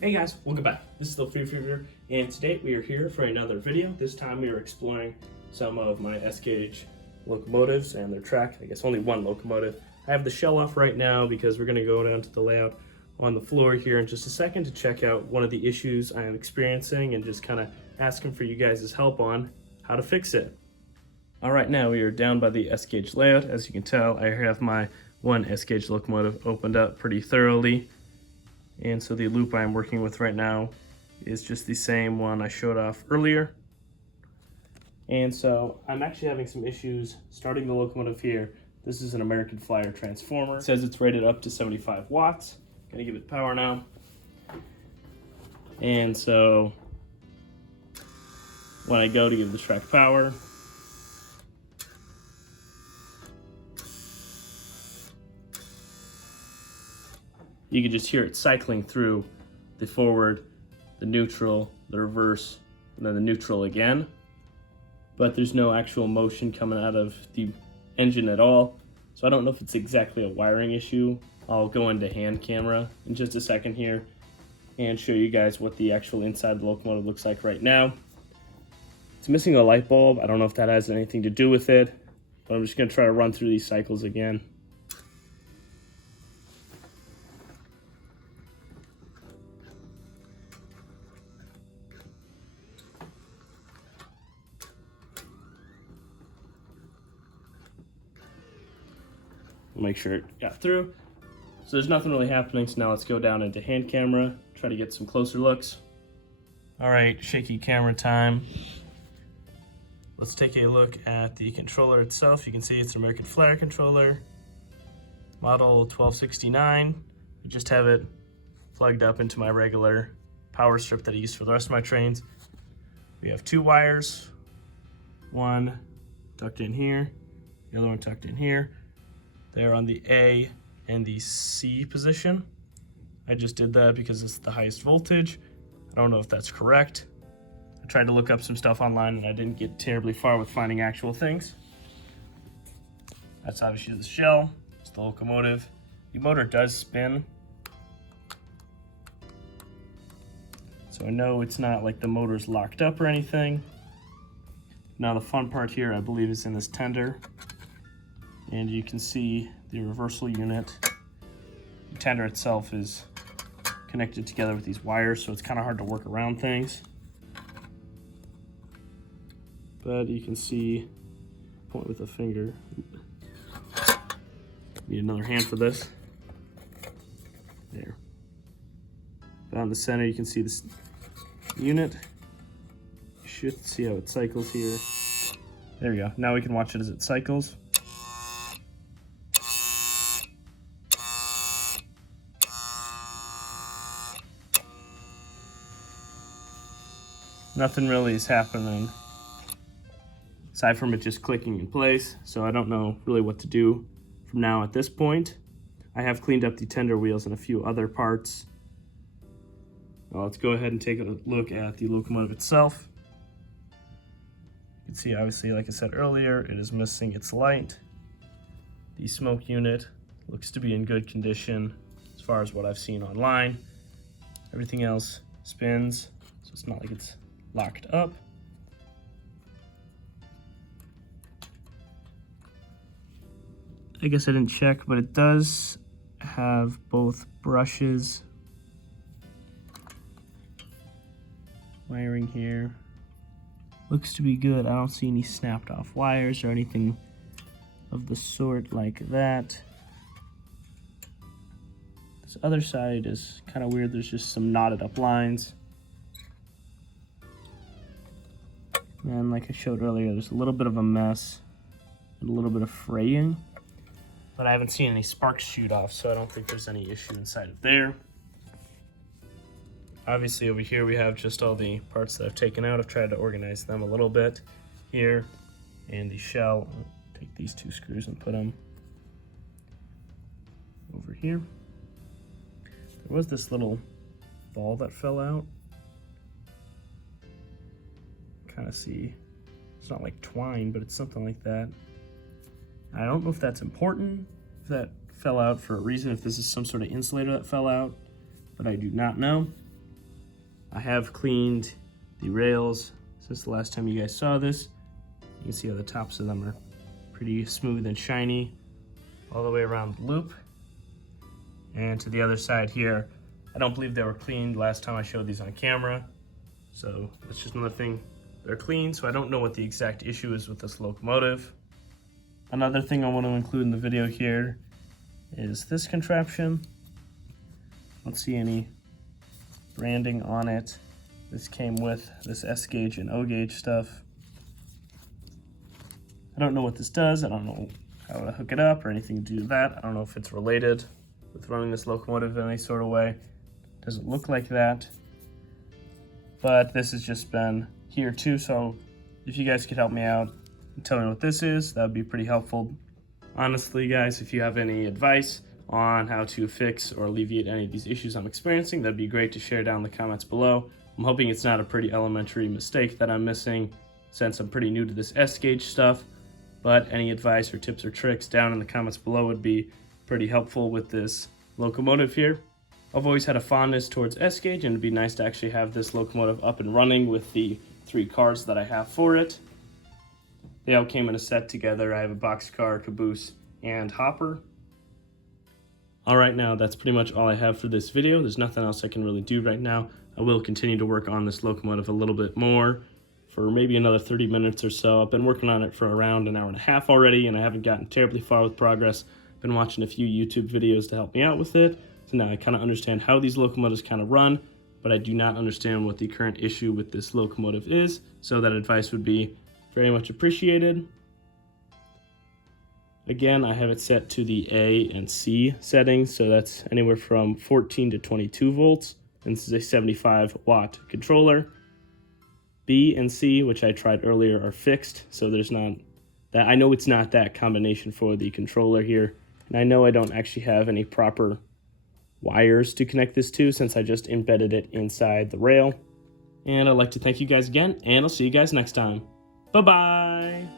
Hey guys, welcome back. This is Thelefevrefever, and today we are here for another video. This time we are exploring some of my S-Gauge locomotives and their track. I guess only one locomotive. I have the shell off right now because we're going to go down to the layout on the floor here in just a second to check out one of the issues I am experiencing and just kind of asking for you guys' help on how to fix it. All right, now we are down by the S-Gauge layout. As you can tell, I have my one S-Gauge locomotive opened up pretty thoroughly. And so the loop I'm working with right now is just the same one I showed off earlier. And so I'm actually having some issues starting the locomotive here. This is an American Flyer transformer. It says it's rated up to 75 watts. Gonna give it power now. And so when I go to give the track power, you can just hear it cycling through the forward, the neutral, the reverse, and then the neutral again. But there's no actual motion coming out of the engine at all. So I don't know if it's exactly a wiring issue. I'll go into hand camera in just a second here and show you guys what the actual inside of the locomotive looks like right now. It's missing a light bulb. I don't know if that has anything to do with it, but I'm just gonna try to run through these cycles again. Make sure it got through. So there's nothing really happening, so now let's go down into hand camera, try to get some closer looks. All right, shaky camera time. Let's take a look at the controller itself. You can see it's an American Flyer controller, model 1269. I just have it plugged up into my regular power strip that I use for the rest of my trains. We have two wires, one tucked in here, the other one tucked in here. They're on the A and the C position. I just did that because it's the highest voltage. I don't know if that's correct. I tried to look up some stuff online and I didn't get terribly far with finding actual things. That's obviously the shell. It's the locomotive. The motor does spin. So I know it's not like the motor's locked up or anything. Now the fun part here, I believe, is in this tender. And you can see the reversal unit. The tender itself is connected together with these wires, so it's kind of hard to work around things. But you can see, point with a finger. Need another hand for this. There. Down the center, you can see this unit. You should see how it cycles here. There we go. Now we can watch it as it cycles. Nothing really is happening aside from it just clicking in place, so I don't know really what to do from now at this point. I have cleaned up the tender wheels and a few other parts. Well, let's go ahead and take a look at the locomotive itself. You can see, obviously, like I said earlier, it is missing its light. The smoke unit looks to be in good condition as far as what I've seen online. Everything else spins, so it's not like it's locked up. I guess I didn't check, but it does have both brushes. Wiring here looks to be good. I don't see any snapped off wires or anything of the sort like that. This other side is kind of weird. There's just some knotted up lines. And like I showed earlier, there's a little bit of a mess and a little bit of fraying, but I haven't seen any sparks shoot off, so I don't think there's any issue inside of there. Obviously over here we have just all the parts that I've taken out. I've tried to organize them a little bit here. And the shell, I'll take these two screws and put them over here. There was this little ball that fell out. Kind of see, it's not like twine, but it's something like that. I don't know if that's important, if that fell out for a reason, if this is some sort of insulator that fell out, but I do not know. I have cleaned the rails since the last time you guys saw this. You can see how the tops of them are pretty smooth and shiny all the way around the loop. And to the other side here, I don't believe they were cleaned last time I showed these on camera. So that's just another thing. They're clean, so I don't know what the exact issue is with this locomotive. Another thing I want to include in the video here is this contraption. I don't see any branding on it. This came with this S gauge and O gauge stuff. I don't know what this does. I don't know how to hook it up or anything to do with that. I don't know if it's related with running this locomotive in any sort of way. Doesn't look like that. But this has just been here too, so if you guys could help me out and tell me what this is, that would be pretty helpful. Honestly, guys, if you have any advice on how to fix or alleviate any of these issues I'm experiencing, that'd be great to share down in the comments below. I'm hoping it's not a pretty elementary mistake that I'm missing since I'm pretty new to this S-gauge stuff, but any advice or tips or tricks down in the comments below would be pretty helpful with this locomotive here. I've always had a fondness towards S-gauge, and it'd be nice to actually have this locomotive up and running with the 3 cars that I have for it. They all came in a set together. I have a boxcar, caboose, and hopper. Alright, now that's pretty much all I have for this video. There's nothing else I can really do right now. I will continue to work on this locomotive a little bit more for maybe another 30 minutes or so. I've been working on it for around an hour and a half already, and I haven't gotten terribly far with progress. I've been watching a few YouTube videos to help me out with it. So now I kind of understand how these locomotives kind of run, but I do not understand what the current issue with this locomotive is, so that advice would be very much appreciated. Again, I have it set to the A and C settings, so that's anywhere from 14 to 22 volts, and this is a 75 watt controller. B and C, which I tried earlier, are fixed, so there's not that. I know it's not that combination for the controller here, and I know I don't actually have any proper wires to connect this to since I just embedded it inside the rail. And I'd like to thank you guys again, and I'll see you guys next time. Bye-bye!